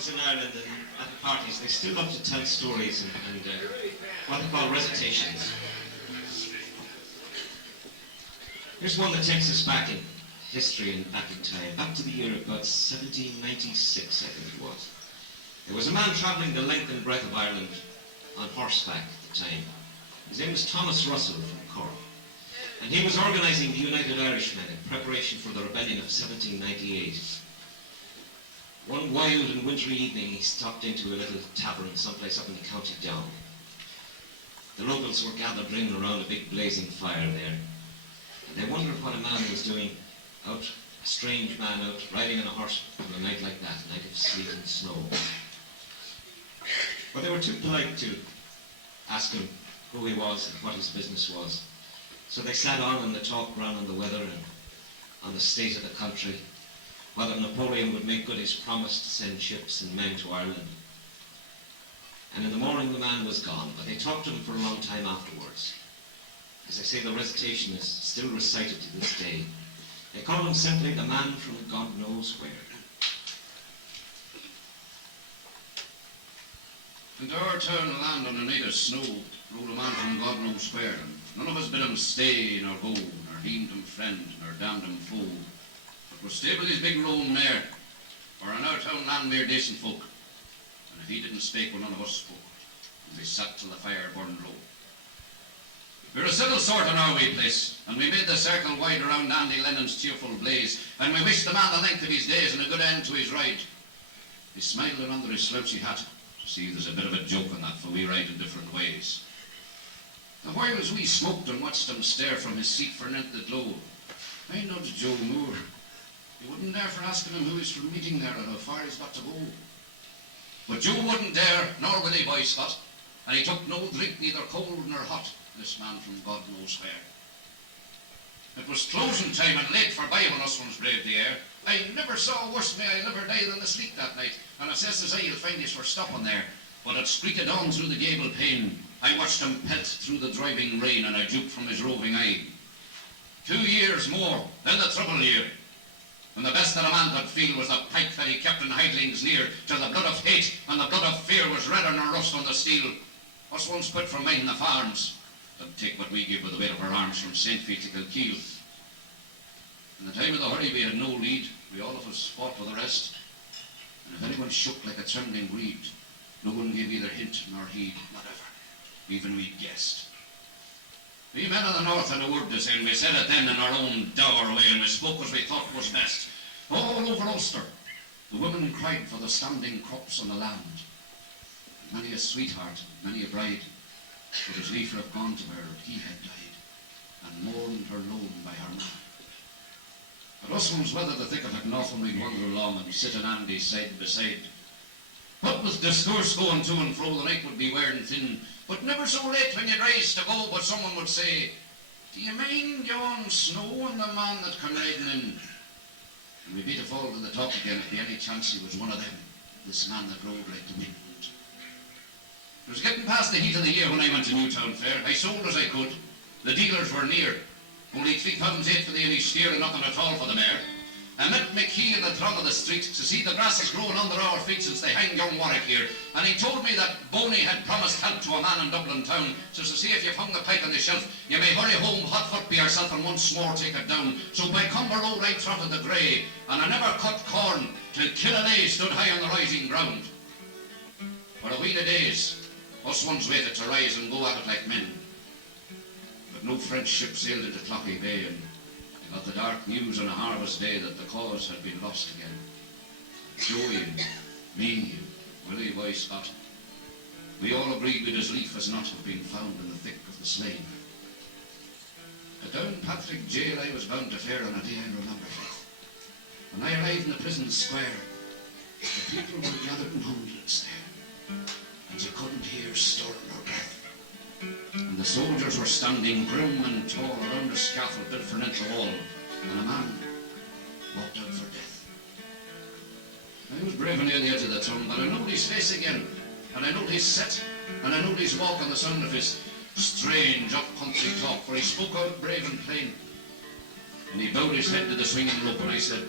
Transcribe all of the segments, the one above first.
pubs in Ireland and at the parties, they still love to tell stories and what they call recitations. Here's one that takes us back in history and back in time, back to the year about 1796, I think it was. There was a man travelling the length and breadth of Ireland on horseback at the time. His name was Thomas Russell from Cork. And he was organising the United Irishmen in preparation for the rebellion of 1798. One wild and wintry evening, he stopped into a little tavern someplace up in the County Down. The locals were gathered in around a big blazing fire there. And they wondered what a man was doing out, a strange man out, riding on a horse on a night like that, a night of sleet and snow. But they were too polite to ask him who he was and what his business was. So they sat on and the talk ran on the weather and on the state of the country, whether Napoleon would make good his promise to send ships and men to Ireland. And in the morning the man was gone, but they talked to him for a long time afterwards. As I say, the recitation is still recited to this day. They call him simply the man from God knows where. In our town land on a night of snow, rode a man from God knows where, and none of us bid him stay nor go, nor deemed him friend, nor damned him foe. But was stay with his big roan mare, for in our town land we're decent folk, and if he didn't speak, well, none of us spoke, and we sat till the fire burned low. We're a civil sort in our wee place, and we made the circle wide around Andy Lennon's cheerful blaze, and we wished the man the length of his days and a good end to his ride. He's smiling under his slouchy hat. See, there's a bit of a joke in that, for we ride in different ways. The whiles we smoked and watched him stare from his seat for an the glow, I nudged Joe Moore. He wouldn't dare for asking him who he's from meeting there and how far he's got to go. But Joe wouldn't dare, nor would he, boy Scott, and he took no drink, neither cold nor hot, this man from God knows where. It was closing time and late for by when us ones braved the air. I never saw worse may I liver die than the sleep that night, and I says as I'll find us for stopping there. But it screeked on through the gable pane. I watched him pelt through the driving rain, and I juked from his roving eye. 2 years more, then the trouble year, when the best that a man could feel was the pike that he kept in hidlings near, till the blood of hate and the blood of fear was redder nor rust on the steel. Us once quit from minding the farms, and take what we give with the weight of our arms from St. Feet to Kilkeel. In the time of the hurry we had no lead, we all of us fought with the rest, and if anyone shook like a trembling reed, no one gave either hint nor heed, whatever, even we guessed. We men of the north had a word to say, and we said it then in our own dour way, and we spoke as we thought was best. All over Ulster, the women cried for the standing crops on the land, and many a sweetheart, and many a bride, would as liefer have gone to her if he had died, and mourned her lone by her man. But us ones weathered the thick of it, and often we'd wander along and sit in Andy side by side. What with discourse going to and fro, the night would be wearing thin, but never so late when you'd rise to go, but someone would say, "Do you mind yon snow and the man that come riding in?" And we'd be to fall to the talk again if by any chance he was one of them, this man that rode like the wind. It was getting past the heat of the year when I went to Newtown Fair. I sold as I could. The dealers were near. Only £3.8 for the any steer and nothing at all for the mare. I met McKee in the throng of the street to see the grass is growing under our feet since they hanged young Warwick here, and he told me that Boney had promised help to a man in Dublin town, so to see if you've hung the pike on the shelf, you may hurry home hot foot by yourself and once more take it down. So by Cumber Road I trotted the grey, and I never cut corn till Killalay stood high on the rising ground. For a wheel of days, us ones waited to rise and go at it like men. But no French ship sailed into Cloughy Bay, and I got the dark news on a harvest day that the cause had been lost again. Joey and me and Willie Boy Scott, we all agreed we'd as lief as not have been found in the thick of the slain. At Downpatrick jail I was bound to fare on a day I remember. When I arrived in the prison square, the people were gathered in hundreds there, and you couldn't hear stir nor breath. And the soldiers were standing grim and tall around a scaffold built for an inch wall, and a man walked out for death. I was brave near the edge of the tomb, but I knowed his face again, and I knowed his set, and I knowed his walk and the sound of his strange up-country talk, for he spoke out brave and plain. And he bowed his head to the swinging rope, and I said,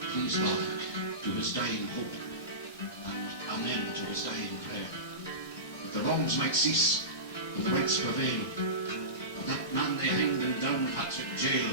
"Please God, to his dying hope, and amen to his dying prayer. That the wrongs might cease and the rights prevail. And that man they hanged in Downpatrick jail